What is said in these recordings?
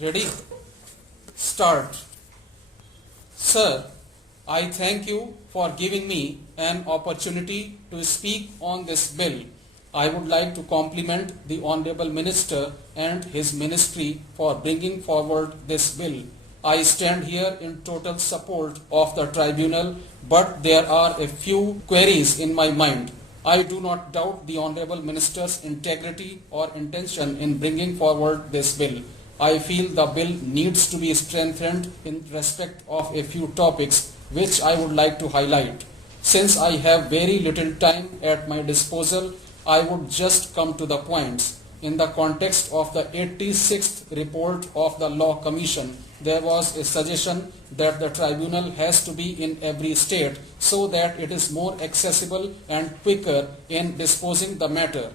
Ready? Start. Sir, I thank you for giving me an opportunity to speak on this bill. I would like to compliment the Honorable Minister and his ministry for bringing forward this bill. I stand here in total support of the tribunal, but there are a few queries in my mind. I do not doubt the Honorable Minister's integrity or intention in bringing forward this bill. I feel the bill needs to be strengthened in respect of a few topics which I would like to highlight. Since I have very little time at my disposal, I would just come to the points. In the context of the 86th report of the Law Commission, there was a suggestion that the tribunal has to be in every state so that it is more accessible and quicker in disposing the matter.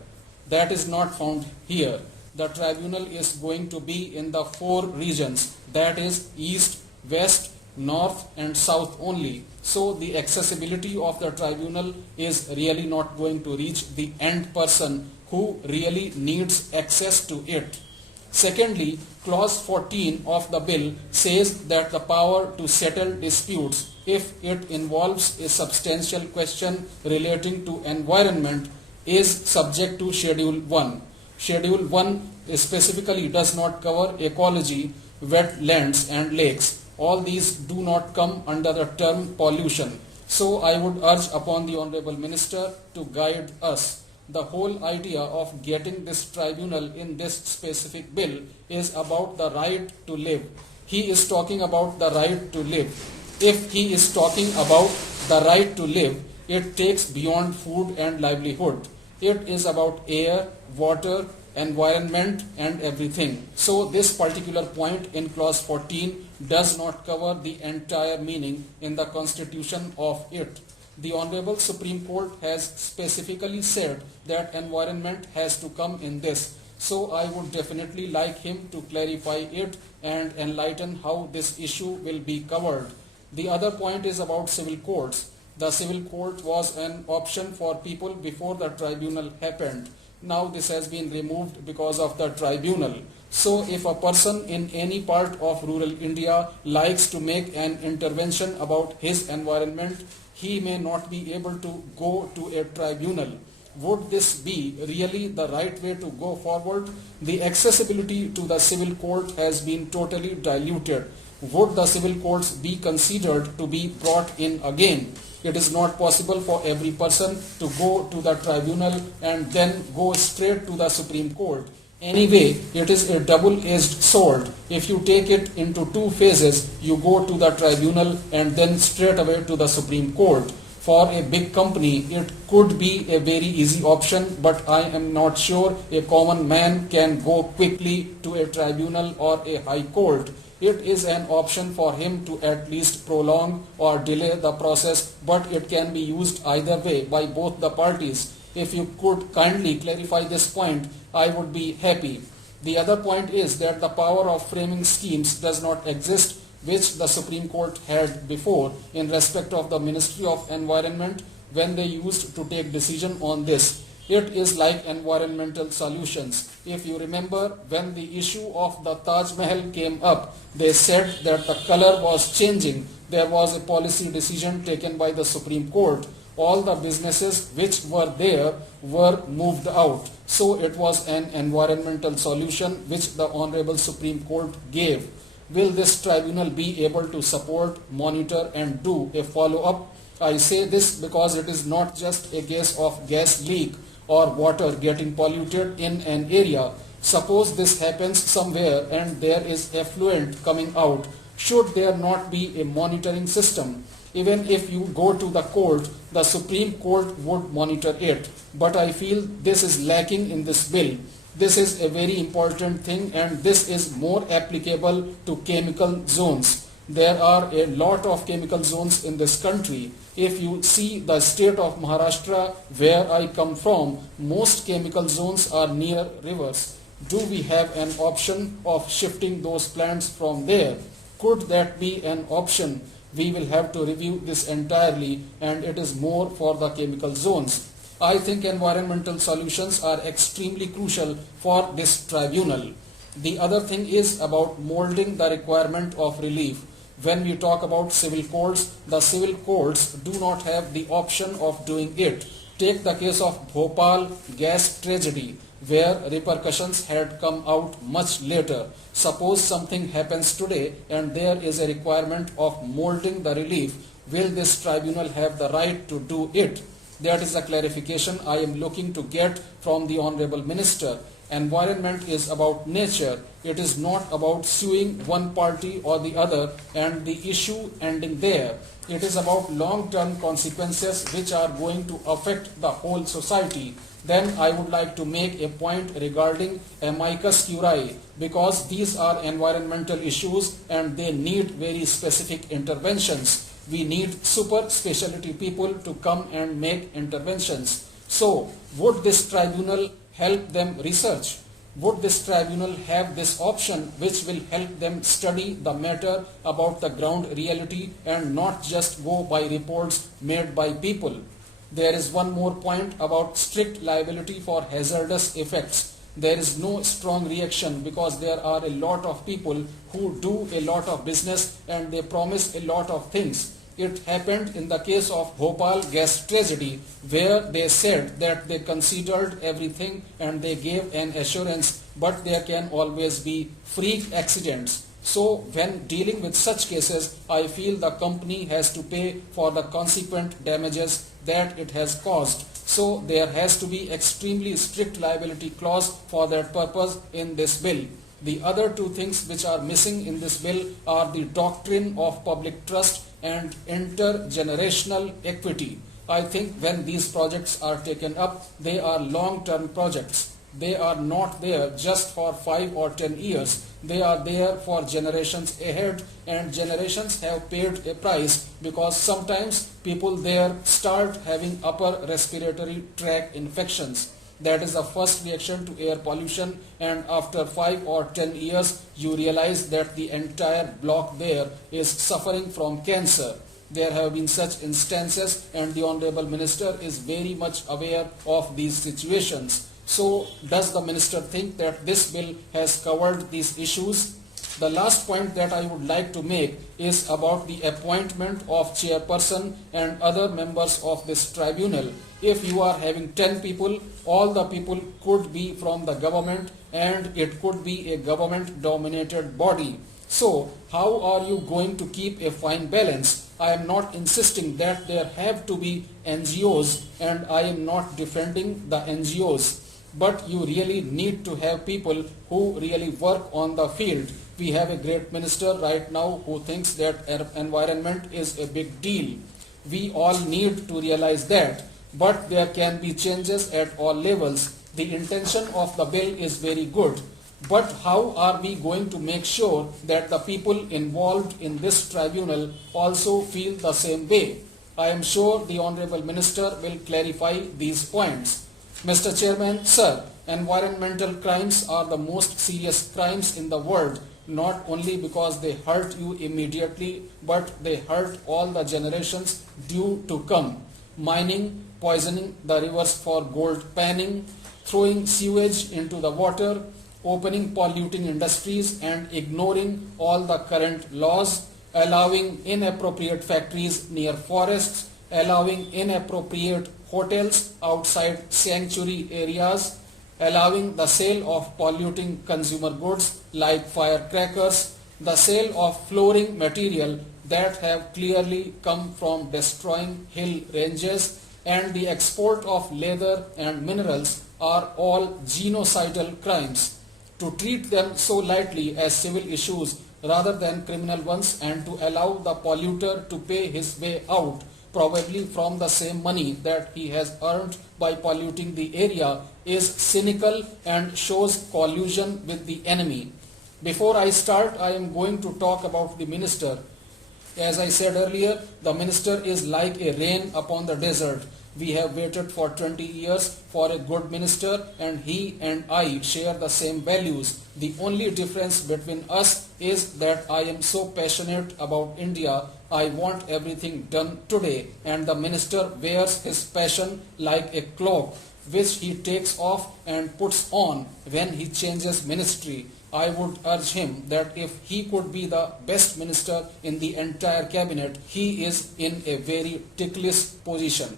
That is not found here. The tribunal is going to be in the 4 regions, that is East, West, North and South only. So the accessibility of the tribunal is really not going to reach the end person who really needs access to it. Secondly, clause 14 of the bill says that the power to settle disputes if it involves a substantial question relating to environment is subject to Schedule 1. Schedule 1 specifically does not cover ecology, wetlands and lakes. All these do not come under the term pollution. So I would urge upon the Honorable Minister to guide us. The whole idea of getting this tribunal in this specific bill is about the right to live. He is talking about the right to live. If he is talking about the right to live, it takes beyond food and livelihood. It is about air, water, environment and everything. So this particular point in clause 14 does not cover the entire meaning in the constitution of it. The Honorable Supreme Court has specifically said that environment has to come in this. So I would definitely like him to clarify it and enlighten how this issue will be covered. The other point is about civil courts. The civil court was an option for people before the tribunal happened. Now this has been removed because of the tribunal. So if a person in any part of rural India likes to make an intervention about his environment, he may not be able to go to a tribunal. Would this be really the right way to go forward? The accessibility to the civil court has been totally diluted. Would the civil courts be considered to be brought in again? It is not possible for every person to go to the tribunal and then go straight to the Supreme Court. Anyway, it is a double-edged sword. If you take it into 2 phases, you go to the tribunal and then straight away to the Supreme Court. For a big company, it could be a very easy option, but I am not sure a common man can go quickly to a tribunal or a high court. It is an option for him to at least prolong or delay the process, but it can be used either way by both the parties. If you could kindly clarify this point, I would be happy. The other point is that the power of framing schemes does not exist, which the Supreme Court had before in respect of the Ministry of Environment when they used to take decision on this. It is like environmental solutions. If you remember, when the issue of the Taj Mahal came up, they said that the color was changing. There was a policy decision taken by the Supreme Court. All the businesses which were there were moved out. So it was an environmental solution which the Honorable Supreme Court gave. Will this tribunal be able to support, monitor and do a follow-up? I say this because it is not just a case of gas leak or water getting polluted in an area. Suppose this happens somewhere and there is effluent coming out. Should there not be a monitoring system? Even if you go to the court, the Supreme Court would monitor it. But I feel this is lacking in this bill. This is a very important thing and this is more applicable to chemical zones. There are a lot of chemical zones in this country. If you see the state of Maharashtra where I come from, most chemical zones are near rivers. Do we have an option of shifting those plants from there? Could that be an option? We will have to review this entirely and it is more for the chemical zones. I think environmental solutions are extremely crucial for this tribunal. The other thing is about molding the requirement of relief. When we talk about civil courts, the civil courts do not have the option of doing it. Take the case of Bhopal gas tragedy, where repercussions had come out much later. Suppose something happens today and there is a requirement of molding the relief. Will this tribunal have the right to do it? That is the clarification I am looking to get from the Honorable Minister. Environment is about nature. It is not about suing one party or the other and the issue ending there. It is about long-term consequences which are going to affect the whole society. Then I would like to make a point regarding amicus curiae, because these are environmental issues and they need very specific interventions. We need super specialty people to come and make interventions. So, would this tribunal help them research? Would this tribunal have this option which will help them study the matter about the ground reality and not just go by reports made by people? There is one more point about strict liability for hazardous effects. There is no strong reaction because there are a lot of people who do a lot of business and they promise a lot of things. It happened in the case of Bhopal gas tragedy, where they said that they considered everything and they gave an assurance, but there can always be freak accidents. So when dealing with such cases, I feel the company has to pay for the consequent damages that it has caused. So there has to be extremely strict liability clause for that purpose in this bill. The other two things which are missing in this bill are the doctrine of public trust and intergenerational equity. I think when these projects are taken up, they are long-term projects. They are not there just for 5 or 10 years. They are there for generations ahead, and generations have paid a price because sometimes people there start having upper respiratory tract infections. That is the first reaction to air pollution, and after 5 or 10 years you realize that the entire block there is suffering from cancer. There have been such instances and the Honorable Minister is very much aware of these situations. So does the Minister think that this bill has covered these issues? The last point that I would like to make is about the appointment of chairperson and other members of this tribunal. If you are having 10 people, all the people could be from the government and it could be a government dominated body. So how are you going to keep a fine balance? I am not insisting that there have to be NGOs and I am not defending the NGOs. But you really need to have people who really work on the field. We have a great minister right now who thinks that environment is a big deal. We all need to realize that. But there can be changes at all levels. The intention of the bill is very good. But how are we going to make sure that the people involved in this tribunal also feel the same way? I am sure the Honorable Minister will clarify these points. Mr. Chairman, sir, environmental crimes are the most serious crimes in the world, not only because they hurt you immediately, but they hurt all the generations due to come. Mining, poisoning the rivers for gold panning, throwing sewage into the water, opening polluting industries and ignoring all the current laws, allowing inappropriate factories near forests, allowing inappropriate hotels outside sanctuary areas, allowing the sale of polluting consumer goods like firecrackers, the sale of flooring material that have clearly come from destroying hill ranges, and the export of leather and minerals are all genocidal crimes. To treat them so lightly as civil issues rather than criminal ones and to allow the polluter to pay his way out, probably from the same money that he has earned by polluting the area, is cynical and shows collusion with the enemy. Before I start, I am going to talk about the minister. As I said earlier, the minister is like a rain upon the desert. We have waited for 20 years for a good minister, and he and I share the same values. The only difference between us is that I am so passionate about India. I want everything done today, and the minister wears his passion like a cloak, which he takes off and puts on when he changes ministry. I would urge him that if he could be the best minister in the entire cabinet, he is in a very ticklish position.